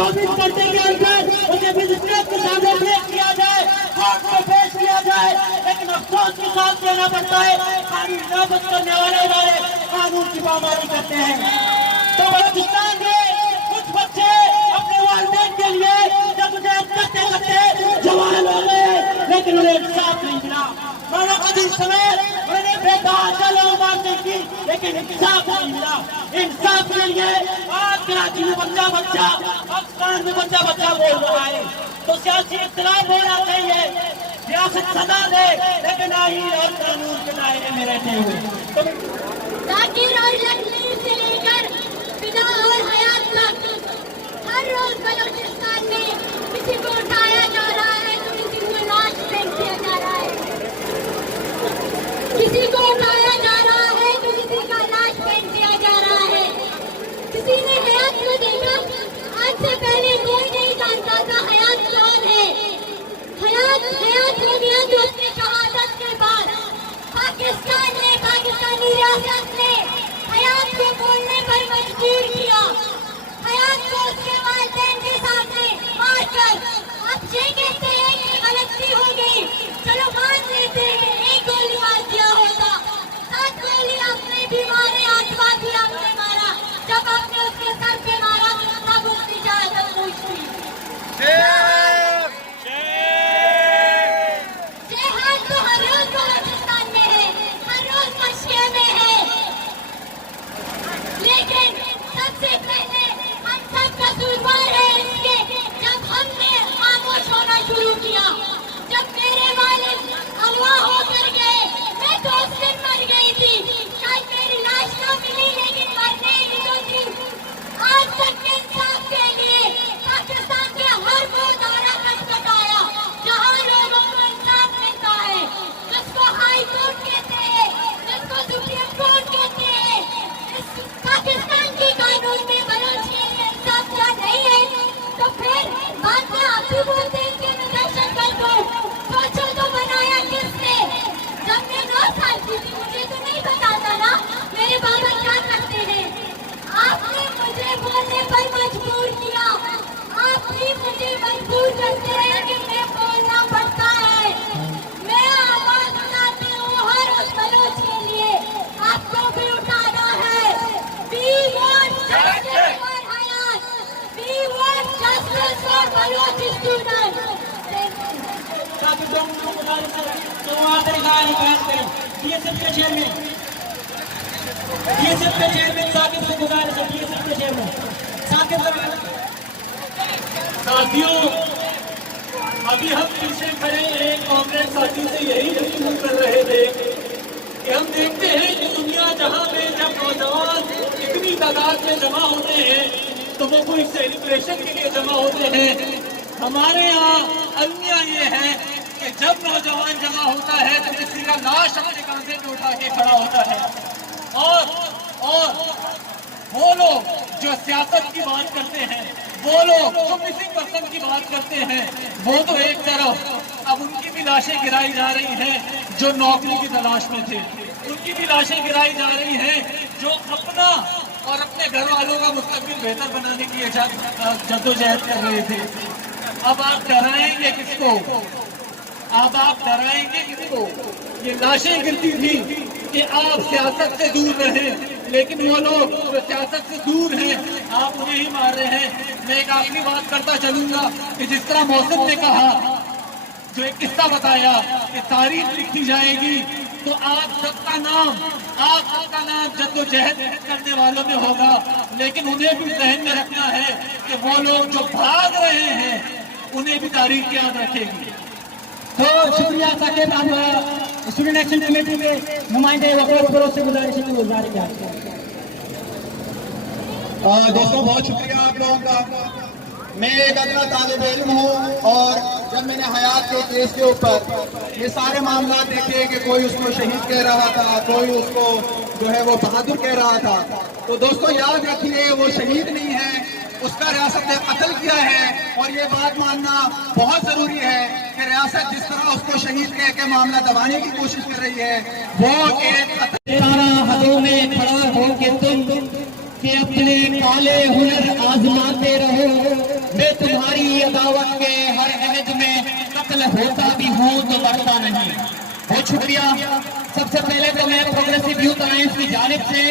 24 घंटे के अंदर उन्हें मजिस्ट्रेट के सामने पेश किया जाए, कोर्ट में पेश किया जाए। लेकिन अफसोस के साथ कहना पड़ता है कानून नाफिज करने वाले इदारे कानून की पामारी करते हैं। तो बलूचिस्तान में कुछ बच्चे अपने वालिदैन के लिए जद्दोजहद करते करते जवान हो गए, लेकिन उन्हें इंसाफ नहीं मिला। माना कदीर समेत उन्हें बेतहाशा मारने की, लेकिन इंसाफ नहीं मिला। इंसाफ के लिए आज कराची में बच्चा पाकिस्तान में बच्चा बोल रहा है। तो सियासी इख्तिलाफ होना चाहिए, रियासत सजा दे, लेकिन आईन और कानून के दायरे में रहते हुए। जाकिर और लखनऊ से लेकर फिदा और हयात तक हर रोज बलूचिस्तान में किसी को उठाया जा रहा है तो किसी को लाश फेंक दिया जा रहा है, किसी को उठाया जा रहा है तो किसी का लाश फेंक दिया जा रहा है। किसी ने हयात को देखा, आज से पहले कोई नहीं जानता था हयात कौन है। हयात हो गया जो अपनी शहादत के बाद पाकिस्तान ने, पाकिस्तानी रियासत ने हयात को बोलने पर मजबूर किया। हयात को उसके वालिदैन के सामने मार कर आप ये कहते हैं कि गलती हो गई, चलो मान लेते हैं एक गोली मार दिया होता, 7 गोली आपने भी मारे, 8वां भी आपने मारा। जब आपने उसके सर पे मारा तब उसकी शहादत पूछी। जेहाद तो हर रोज बलूचिस्तान में है, हर रोज मशरिक़ में है, लेकिन सबसे पहले हम सब कसूरवार हैं इसके जब हमने खामोश होना शुरू किया। जब मेरे वालिद अगवा होकर गए, मैं तो उस दिन मर गई थी, शायद मेरी लाश न मिली लेकिन मरने ही तो थी। आज तक इंसाफ के लिए पाकिस्तान के हर वो दौरा खटखटाया जहाँ लोगों को इंसाफ मिलता है, जिसको हाई कोर्ट कहते हैं, जिसको सुप्रीम कोर्ट कहते हैं। इस पाकिस्तान के कानून में बलोच के लिए इंसाफ क्या नहीं है, तो फिर बाद में आप भी बोलते हैं कि निदर्शन कर दो। सोचो तो बनाया किसने? जब मैं 9 साल की थी मुझे तो नहीं बताता ना मेरे बाबा क्या करते हैं। आपने मुझे बोलने पर मजबूर किया, आप भी मुझे मजबूर करते हैं कि मैं बोलना पड़ता है। मैं आवाज उठाती हूँ हर उस बलोच के लिए, आपको भी उठाना है। We want justice for Hayat. We want justice for Baloch students. BSF के चेयरमैन साकिब से गुजारिश है, बीएसएफ के चेयरमैन साकिब साथियों, अभी हम पीछे खड़े एक कांग्रेस साथी से यही गुफ्तगू कर रहे थे कि हम देखते हैं कि दुनिया जहां में जब नौजवान इतनी तादाद में जमा होते हैं तो वो कोई सेलिब्रेशन के लिए जमा होते हैं। हमारे यहाँ अलमिया ये है कि जब नौजवान जमा होता है तो किसी का लाश अपने कंधे पे उठा के खड़ा होता है। और वो लोग जो सियासत की बात करते हैं, वो लोग जो मिसिंग पर्सन की बात करते हैं, वो तो एक तरफ, अब उनकी भी लाशें गिराई जा रही हैं जो नौकरी की तलाश में थे, उनकी भी लाशें गिराई जा रही हैं जो अपना और अपने घर वालों का मुस्तकबिल बेहतर बनाने की जद्दोजहद कर रहे थे। अब आप डराएंगे किसको? अब आप डराएंगे किसको? ये लाशें गिरती थी कि आप सियासत से दूर रहें, लेकिन वो लोग जो सियासत से दूर हैं आप उन्हें ही मार रहे हैं। मैं एक आखिरी बात करता चलूंगा कि जिस तरह मौसम ने कहा, जो एक किस्सा बताया कि तारीख लिखी जाएगी तो आप सबका नाम जद्दोजहद करने वालों में होगा, लेकिन उन्हें भी जहन में रखना है कि वो लोग जो भाग रहे हैं उन्हें भी तारीख याद रखेगी। तो शुक्रिया साकिब। अब स्टूडेंट एक्शन कमेटी के नुमाइंदे वकील से गुजारिश है कि वो जारी करें। दोस्तों बहुत शुक्रिया आप लोगों का। मैं एक अदना तालिब इल्म हूँ और जब मैंने हयात के केस के ऊपर ये सारे मामला देखे कि कोई उसको शहीद कह रहा था, कोई उसको जो है वो बहादुर कह रहा था, तो दोस्तों याद रखिए वो शहीद नहीं है, उसका रियासत ने कत्ल किया है। और ये बात मानना बहुत जरूरी है कि रियासत जिस तरह उसको शहीद कह के मामला दबाने की कोशिश कर रही है, वो एक हदों में खड़ा हो के तुम कि अपने काले हुनर आजमाते रहो, شکریہ. سب سے پہلے تو میں پروگریسو یوتھ الائنس کی جانب سے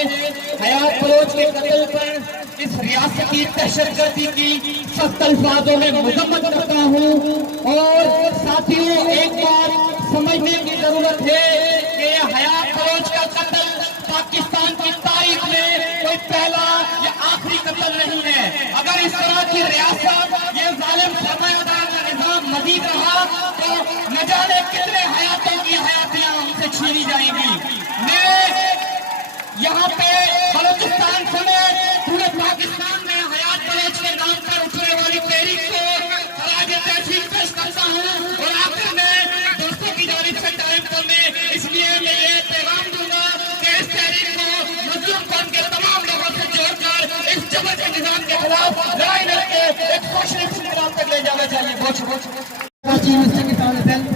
حیات بلوچ کے قتل پر اس ریاستی دہشت گردی کی سخت الفاظوں میں مذمت کرتا ہوں. اور ساتھیوں ایک بات سمجھنے کی ضرورت ہے کہ یہ حیات بلوچ کا قتل پاکستان کی تاریخ میں کوئی پہلا یا آخری قتل نہیں ہے. اگر اس طرح کی ریاست یہ ظالم سرمایہ دار کا نظام مزید رہا تو نہ جانے کتنے حیاتوں کی حیاتیاں ہم سے چھینی جائیں گی. میں یہاں پہ بلوچستان سمیت پورے پاکستان میں حیات بلوچ کے نام پر اٹھنے والی تحریک کو خراج تحسین پیش کرتا ہوں. اور آخر میں دوستوں کی جانب سے ٹائم کو میں اس لیے میں یہ پیغام دوں گا کہ اس تحریک کو مظلوم قوم کے تمام لوگوں سے جوڑ کر اس جبر کے نظام کے خلاف لڑائی لڑ کے ایک سوشلسٹ نظام تک لے جانا چاہیے. بہت یونیورسٹی کے طالب علم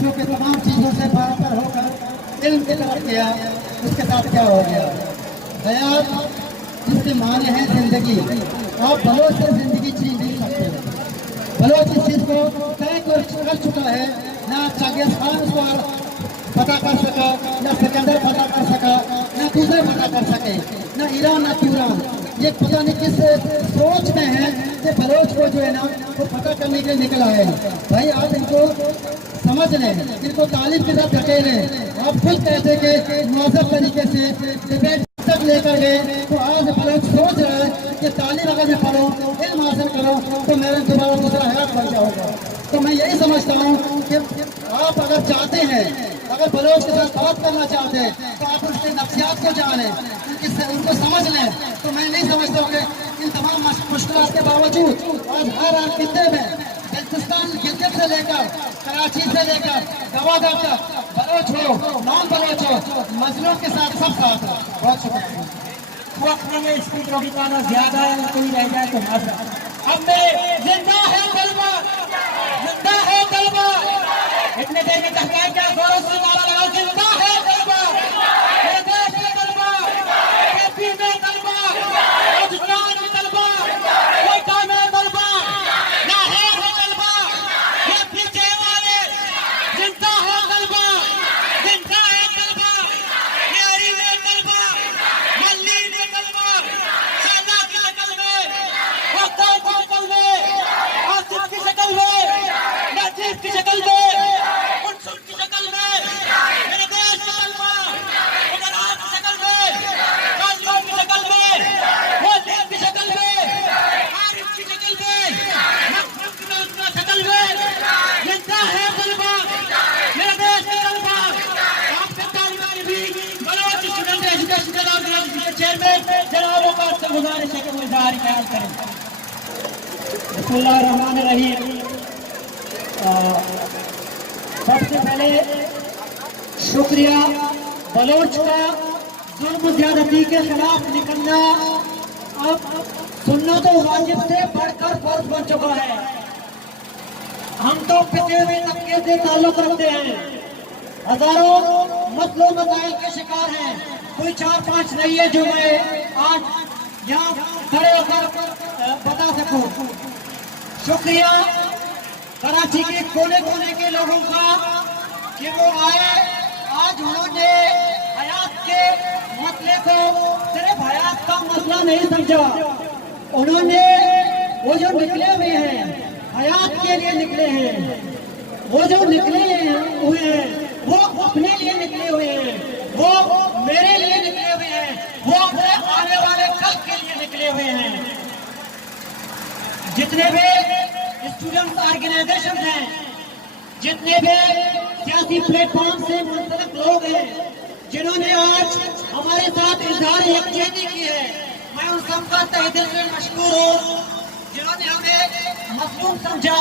جو کہ تمام چیزوں سے باخبر ہو کر علم کی طرف گیا، اس کے ساتھ کیا ہو گیا. حیات جس کے معنی ہیں زندگی. آپ بلوچ سے زندگی چھین نہیں سکتے. بلوچ اس چیز کو طے کر چکا ہے. نہ چاگیز خان اس کو پتہ کر سکا، نہ سکندر پتہ کر سکا، نہ دوسرے پتہ کر سکے، نہ ایران نہ توران. یہ پتہ نہیں کس سوچ میں ہے کہ بلوچ کو جو ہے نا وہ پتہ کرنے کے لیے نکلا ہے. بھائی آپ ان کو سمجھ لیں، ان کو تعلیم کے ساتھ دھکیلیں. آپ خود کہتے کہ مہذب طریقے سے ڈبیٹ تک لے کر گئے تو آج بلوچ سوچ رہا ہے کہ تعلیم اگر میں پڑھوں، علم حاصل کروں تو میرا دوبارہ دوسرا حیات بن جائے گا. تو میں یہی سمجھتا ہوں کہ آپ اگر چاہتے ہیں، اگر بلوچ کے ساتھ بات کرنا چاہتے ہیں تو آپ اس کے نفسیات کو جانیں، ان کو سمجھ لیں. تو میں نہیں سمجھتا ہوں کہ ان تمام مشکلات کے باوجود آج ہر خطے میں بلوچستان گلگت سے لے کر کراچی سے لے کر گوادر تک بلوچ ہو نان بلوچ ہو مظلوم کے ساتھ سب ساتھ ہو. بہت شکریہ. وقت میں اسپیکروں کی تعداد زیادہ ہے، کوئی رہ جائے تو معذرت. اب میں زندہ ہے طلبہ، زندہ ہے طلبہ. اتنے دیر میں تحقیق کیا زوروں سے نعرہ لگاؤ، زندہ ہے طلبہ، میرے دیش کے طلبہ، KP میں طلبہ، راجستھان میں طلبہ، کوئٹہ میں طلبہ، لاہور میں طلبہ، یہ پیچھے والے زندہ ہے طلبہ، زندہ ہے طلبہ، میاری میں طلبہ، ملی میں طلبہ، شہزاد کی شکل میں، وقتوں کی شکل میں، آصف کی شکل میں، نجیب کی شکل میں، منصور کی شکل میں، میرے دیش کے طلبہ، وزراء کی شکل میں، قاضیوں کی شکل میں، مولویوں کی شکل میں، عارف کی شکل میں، مخلوق کی شکل میں، زندہ ہے طلبہ، میرے دیش کے طلبہ. آپ کے طالبان بھی بلوچ اسٹوڈنٹ ایجوکیشن جناب کے چیئرمین جناب اوقات سے گزارش ہے کہ وہ اظہار خیال کریں. بسم اللہ الرحمن الرحیم. سب سے پہلے شکریہ. بلوچ کا ظلم زیادتی کے خلاف نکلنا اب سنت و واجب سے بڑھ کر فرض بن چکا ہے. ہم تو پچھے ہوئے طبقے سے تعلق رکھتے ہیں، ہزاروں مسئلوں مسائل کے شکار ہیں. کوئی 4-5 نہیں ہے جو میں آج یہاں کھڑے ہو کر بتا سکوں. شکریہ کراچی کے کونے کونے کے لوگوں کا کہ وہ آئے. آج انہوں نے حیات کے مسئلے کو صرف حیات کا مسئلہ نہیں سمجھا. انہوں نے وہ جو نکلے ہوئے ہیں حیات کے لیے نکلے ہیں، وہ جو نکلے ہوئے ہیں وہ اپنے لیے نکلے ہوئے ہیں، وہ میرے لیے نکلے ہوئے ہیں، وہ اپنے آنے والے کل کے لیے نکلے ہوئے ہیں. جتنے بھی اسٹوڈنٹ آرگنائزیشن ہیں، جتنے بھی سیاسی پلیٹ فارم سے منسلک لوگ ہیں جنہوں نے آج ہمارے ساتھ اظہار یکجہتی کی ہے، میں ان سب کا تہ دل سے مشکور ہوں. جنہوں نے ہمیں مظلوم سمجھا،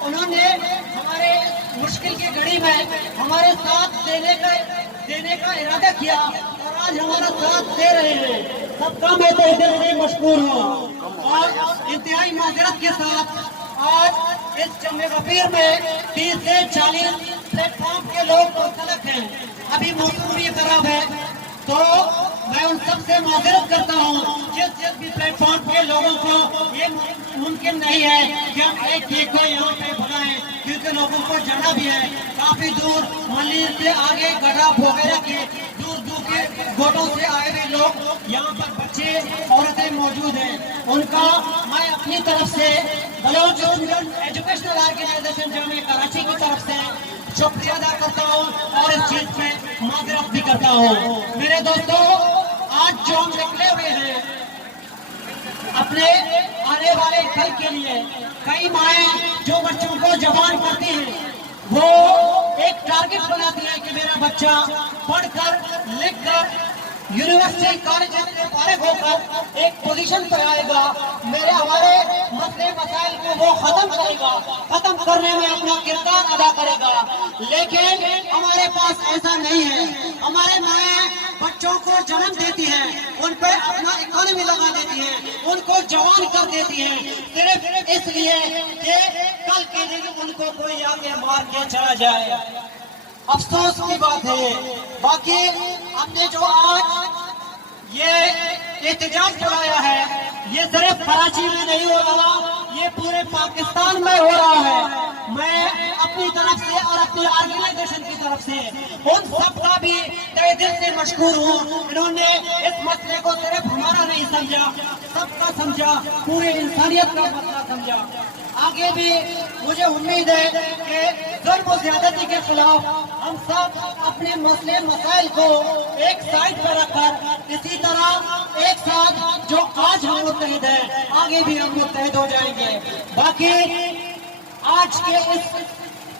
انہوں نے ہمارے مشکل کی گھڑی میں ہمارے ساتھ دینے کا ارادہ کیا اور آج ہمارا ساتھ دے رہے ہیں. سب کا میں تہ دل سے مشکور ہوں. اور انتہائی معذرت کے ساتھ آج اس جمع غفیر میں 30 سے 40 پلیٹ فارم کے لوگ منسلک ہیں. ابھی موسم بھی خراب ہے تو میں उन सबसे माजरत करता हूँ। जिस भी प्लेटफॉर्म के लोगों को ये मुमकिन नहीं है कि हम एक केक को यहाँ पे भगाएं, क्योंकि लोगों को जाना भी है काफी दूर, मंदिर से आगे गड्ढा वगैरह के दूर दूर के गोटों से आए हुए लोग यहाँ पर बच्चे औरतें मौजूद हैं। उनका मैं अपनी तरफ से बलोच एजुकेशनल ऑर्गेनाइजेशन जामिया कराची की तरफ से शुक्रिया अदा करता हूँ और इस चीज पे माजरत भी करता हूँ। मेरे दोस्तों, आज जो हम निकले हुए हैं अपने आने वाले कल के लिए, कई माएँ जो बच्चों को जवान करती हैं वो एक टारगेट बनाती है कि मेरा बच्चा पढ़कर लिखकर यूनिवर्सिटी कॉलेज में फारिग होकर एक पोजीशन पर आएगा, मेरे हमारे मसले मसाइल को वो खत्म करेगा, खत्म करने में अपना किरदार अदा करेगा। लेकिन हमारे पास ऐसा नहीं है। हमारे माएँ बच्चों को जन्म देती हैं, उन पर अपना इकोनॉमी लगा देती हैं, उनको जवान कर देती हैं, सिर्फ इसलिए कि कल के दिन उनको कोई आगे मार के चला जाए। अफसोस की बात है। बाकी हमने जो आज ये एहतजाज चलाया है, ये सिर्फ कराची में नहीं हो रहा, ये पूरे पाकिस्तान में हो रहा है। मैं अपनी तरफ से और अपनी ऑर्गेनाइजेशन की तरफ से उन सबका भी तहे दिल से मशकूर हूँ। इन्होंने इस मसले को सिर्फ हमारा नहीं समझा, सबका समझा, पूरे इंसानियत का मसला समझा। आगे भी मुझे उम्मीद है कि जुल्म और ज्यादती के खिलाफ हम सब अपने मसले मसाइल को एक साइड पर रखकर इसी तरह एक साथ जो आज हम मुत्तहिद हैं, आगे भी हम मुत्तहिद हो जाएंगे। बाकी आज के इस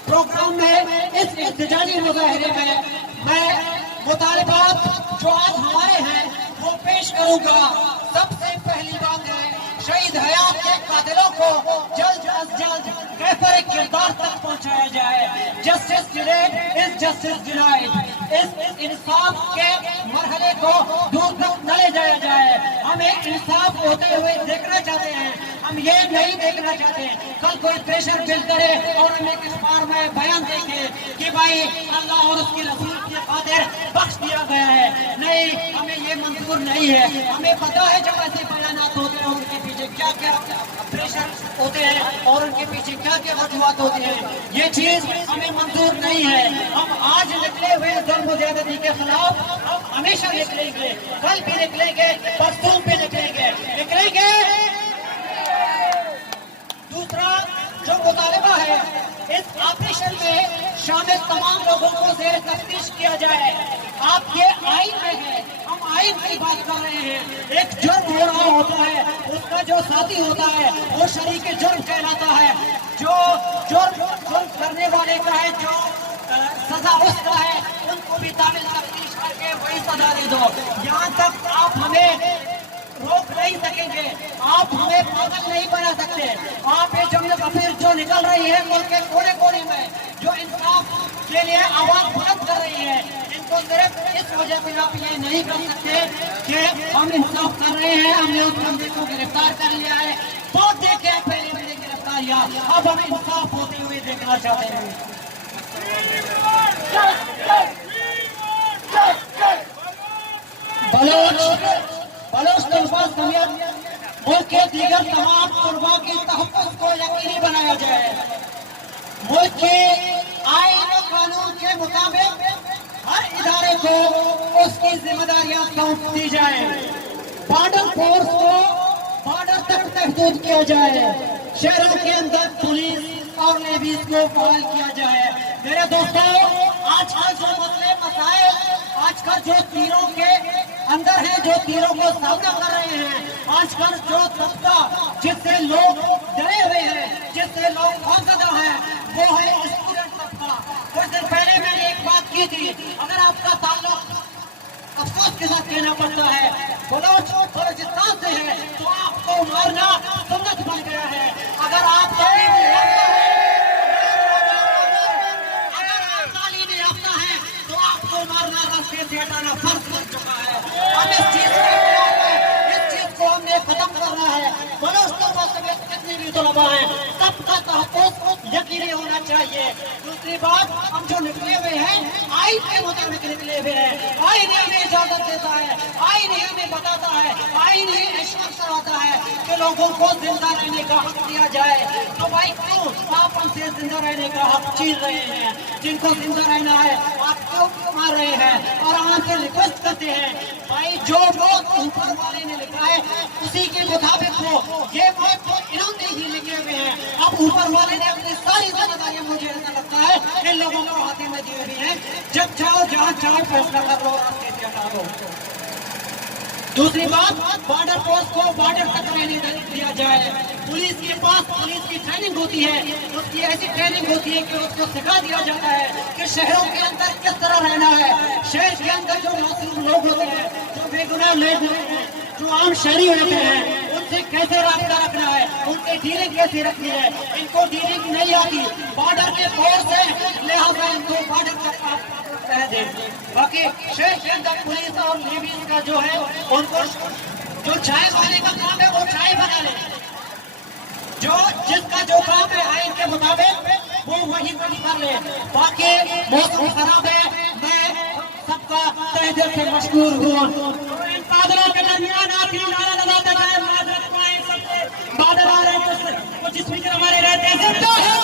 प्रोग्राम में, इस एहतजाजी मुजाहिरे में मैं मुतालिबात जो आज हमारे हैं वो पेश करूंगा। सबसे पहली बात है, शहीद हयात के कातिलों को जल्द अज जल्द कैफरे किरदार तक पहुंचाया जाए। Justice delayed is justice denied. इस इंसाफ के मरहले को दूर तक न ले जाया जाए। हमें इंसाफ होते हुए देखना चाहते हैं, हम ये नहीं देखना चाहते कल कोई प्रेशर बिल्ड करे और हमें एक अखबार में बयान देंगे कि भाई अल्लाह और उसके रसूल की खातिर बख्श दिया गया है। नहीं, हमें ये मंजूर नहीं है। हमें पता है जब ऐसे बयानात होते हैं उनके पीछे क्या क्या प्रेशर होते हैं और उनके पीछे क्या क्या वजूहात होती हैं। ये चीज हमें मंजूर नहीं है। हम आज निकले हुए जुल्म ज़्यादती के खिलाफ हम हमेशा निकलेंगे, कल भी निकलेंगे, परसों भी निकलेंगे। दूसरा जो मुतालिबा है, इस ऑपरेशन में शामिल तमाम लोगों को ज़ेर तफ्तीश किया जाए। आपके आइन में है, हम आइन की बात कर रहे हैं। एक जुर्म हो रहा होता है, उसका जो साथी होता है वो शरीक जुर्म कहलाता है। जो जुर्म करने वाले का है, जो सजा उसका है, उनको भी तामिल तफ्तीश करके वही सजा दे दो। यहाँ तक आप हमें रोक नहीं सकेंगे, आप हमें पागल नहीं बना सकते। आप ये जंग गफीर जो निकल रही है मुल्क के कोने कोने में, जो इंसाफ के लिए आवाज बुलंद कर रही है, इनको सिर्फ इस वजह से आप ये नहीं कर सकते कि हम इंसाफ कर रहे हैं, हमने उस बंदे को गिरफ्तार कर लिया है। बहुत देखे पहले मैंने गिरफ्तारियां, अब हम इंसाफ होते हुए देखना चाहते हैं। बलोच तलबा समेत मुल्क के दीगर तमाम तलबा के तहफ़्फ़ुज़ को यकीनी बनाया जाए। मुल्क के आईन और कानून के मुताबिक हर इदारे को उसकी जिम्मेदारियां सौंप दी जाए। बॉर्डर फोर्स को बॉर्डर तक महदूद किया जाए। शहरों के अंदर पुलिस और नेवीज को बहाल किया जाए। मेरे दोस्तों, आजकल जो मसले मसाइल आजकल जो तीरों के अंदर है, जो तीरों को सामना कर रहे हैं, आजकल जो तबका जिससे लोग डरे हुए हैं, जिससे लोग खौफजदा हैं, वो है स्टूडेंट तबका। कुछ दिन पहले मैंने एक बात की थी, अगर आपका ताल्लुक अफसोस के साथ कहना पड़ता है बलोच बलोचिस्तान से है तो आपको मारना सुन्नत बन गया है। अगर आप तालीम याफ्ता है तो आपको मारना रास्ते से हटाना फर्ज बन चुका है। हम इस चीज को हमने खत्म कर रहा है, बलोच तलबा समेत जितने भी तलबा हैं, सबका तहफ़्फ़ुज़ यकीनी होना चाहिए। दूसरी बात, हम जो निकले हुए हैं आइन के मुताबिक निकले हुए हैं, आइन ही हमें इजाजत देता है, आइन ही हमें बताता है, आइन ही इश्क कराता है कि लोगों को जिंदा रहने का हक दिया जाए। तो भाई क्यों आप हमसे जिंदा रहने का हक छीन रहे हैं? जिनको जिंदा रहना है आप क्यों मार रहे हैं? और आपसे रिक्वेस्ट करते हैं भाई, जो ऊपर वाले ने लिखा है उसी के मुताबिक हो। ये बात तो इन्होंने ही लिखे हुए हैं, अब ऊपर वाले ने अपनी सारी जिम्मेदारियां, मुझे ऐसा लगता है इन लोगों को हाथे में दी हुई है। जब चाहो जहाँ चाहो फैसला कर लो और आपके हटा दो। दूसरी बात, बॉर्डर फोर्स को बॉर्डर तक रहने दिया जाए। पुलिस के पास पुलिस की ट्रेनिंग होती है, उसकी ऐसी ट्रेनिंग होती है कि उसको सिखा दिया जाता है कि शहरों के अंदर किस तरह रहना है। शहर के अंदर जो मासूम लोग होते हैं, जो बेगुनाह लोग होते हैं, जो आम शहरी होते हैं, उनसे कैसे रास्ता रखना है, उनकी डीलिंग कैसे रखनी है। इनको डीलिंग नहीं आती, बॉर्डर के फोर्स है, लिहाजा इनको बॉर्डर तक आप रह दे। बाकी शहर के अंदर पुलिस और नेवी का जो है, उनको जो चाय खाने का काम है वो चाय बना ले, जो जिसका जो काम है आइन के मुताबिक वो वही कर ले। बाकी मौसम खराब है, मैं सबका तहे दिल से मशकूर हूँ। इन बादलों के दरमियान आप ही नारा लगाते रहे, बादल आ रहे हैं, कुछ स्पीकर हमारे रहते हैं।